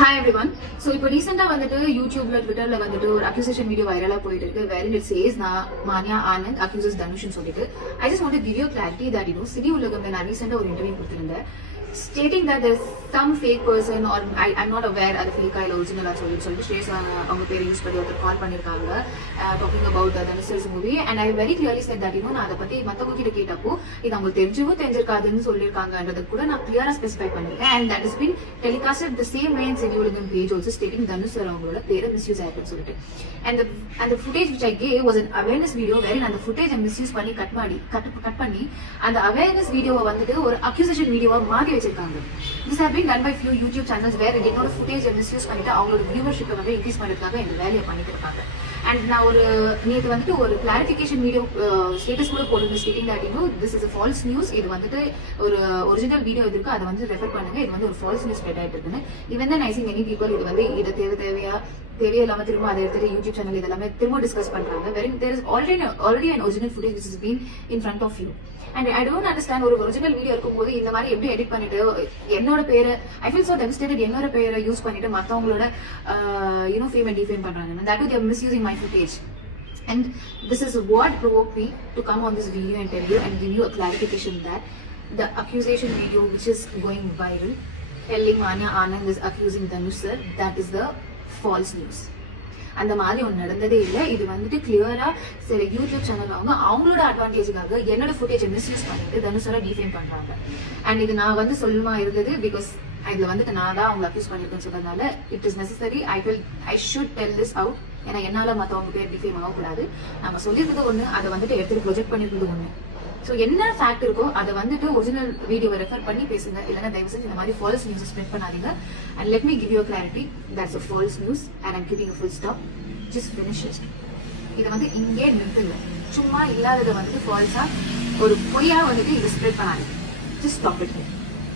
Hi everyone. So இப்போ ரீசெண்டா வந்துட்டு யூடியூப்ல ட்விட்டர்ல வந்துட்டு ஒரு அக்யூசேஷன் வீடியோ வைரலா போயிட்டு இருக்கு wherein it says Manya Anand accuses தனுஷ்னு சொல்லிட்டு I just want to give you clarity that சினி உலகம்ல நான் ரீசெண்டா ஒரு இன்டர்வியூ கொடுத்திருந்தேன் stating that there's some fake person or I'm not aware அது fake இல்ல original ஆ சொல்லிட்டு ஸ்ரேஸ் அவங்க பேரை யூஸ் பண்ணி ஒருத்தர் கால் பண்ணிருக்காங்க talking about the Dhanus's movie and I very clearly said that நான் அத பத்தி மத்தவங்க கிட்ட கேட்டப்போ இது அவங்க தெரிஞ்சிருக்காதுன்னு சொல்லிருக்காங்கன்றது கூட நான் கிளியரா ஸ்பெசிஃபை பண்ணிருக்கேன் and that has been telecasted the same way in Cineulagam page also stating Dhanush sir அவங்களோட பேரை மிஸ்யூஸ் ஆயிருக்குன்னு சொல்லிட்டு and the footage which I gave was an awareness video wherein அந்த footage மிஸ்யூஸ் பண்ணி கட் பண்ணி அந்த awareness வீடியோவை வந்துட்டு ஒரு அக்யூசேஷன் வீடியோவா மாத்தி வச்சிருக்காங்க. This has been done by few YouTube channels where என்னோட footage மிஸ்யூஸ் பண்ணிட்டு அவங்களோட வியூவர்ஷிப்பை வந்து இன்க்ரீஸ் பண்றதுக்காக இந்த வேலையை பண்ணிட்டு இருக்காங்க. And நான் நேத்து வந்துட்டு ஒரு கிளாரிஃபிகேஷன் வீடியோ ஸ்டேட்டஸ் கூட போட்டு stating that this is a false news. இது வந்துட்டு ஒரு ஒரிஜினல் வீடியோ இருக்கு அதை வந்து ரெஃபர் பண்ணுங்க. இது வந்து ஒரு false news ஸ்ப்ரெட் ஆயிட்டு இருக்குன்னு even then I see many people இது வந்து இது தேவையில்லாம திரும்ப அதை எடுத்துட்டு யூடியூப் சேனல் இதெல்லாமே திரும்ப டிஸ்கஸ் பண்றாங்க. wherein there is already an original footage which has been in front of you. And I don't understand ஒரு ஒரிஜினல் வீடியோ இருக்கும்போது இந்த மாதிரி எப்படி எடிட் பண்ணிட்டு என்னோட பேரை I feel so devastated என்னோட பேரை யூஸ் பண்ணிட்டு மத்தவங்களோட ஃபேம் அண்ட் டிஃபேம் பண்றாங்க. that they are misusing my footage. And this is what provoked me to come on this video and tell you and give you a clarification that the accusation video which is going viral telling Manya Anand is accusing Dhanush sir, that is the false news. அந்த மாதிரி ஒன்று நடந்ததே இல்லை. இது வந்துட்டு கிளியரா சில YouTube channel அவங்களோட அட்வான்டேஜுக்காக என்னோட ஃபுட்டேஜை மிஸ்யூஸ் பண்ணிட்டு தனுஷரை டிஃபேம் பண்றாங்க. அண்ட் இது நான் வந்து சொல்லுமா இருந்தது பிகாஸ் இதுல வந்துட்டு நான் தான் அவங்க அக்யூஸ் பண்ணிருக்கேன்னு சொன்னதுனால it is necessary I should tell this out. ஏன்னா என்னால மற்றவங்க பேர் டிஃபேம் ஆகக்கூடாது. நம்ம சொல்லியிருக்கிறது ஒண்ணு, அதை வந்துட்டு எடுத்துட்டு ப்ரொஜெக்ட் பண்ணிருக்கிறது ஒண்ணு. ஸோ என்ன ஃபேக்ட் இருக்கோ அதை வந்துட்டு ஒரிஜினல் வீடியோவை ரெஃபர் பண்ணி பேசுங்க. இல்லைன்னா தயவு செஞ்சு இந்த மாதிரி ஃபால்ஸ் நியூஸ் ஸ்ப்ரெட் பண்ணாதீங்க. And let me give you clarity that's a false news and I'm keeping a full stop. Just finish it. இதை வந்து இங்கே நிறுத்துங்க. சும்மா இல்லாததை வந்துட்டு ஃபால்ஸா ஒரு பொய்யா வந்துட்டு இதை ஸ்ப்ரெட் பண்ணாதீங்க. Just stop it.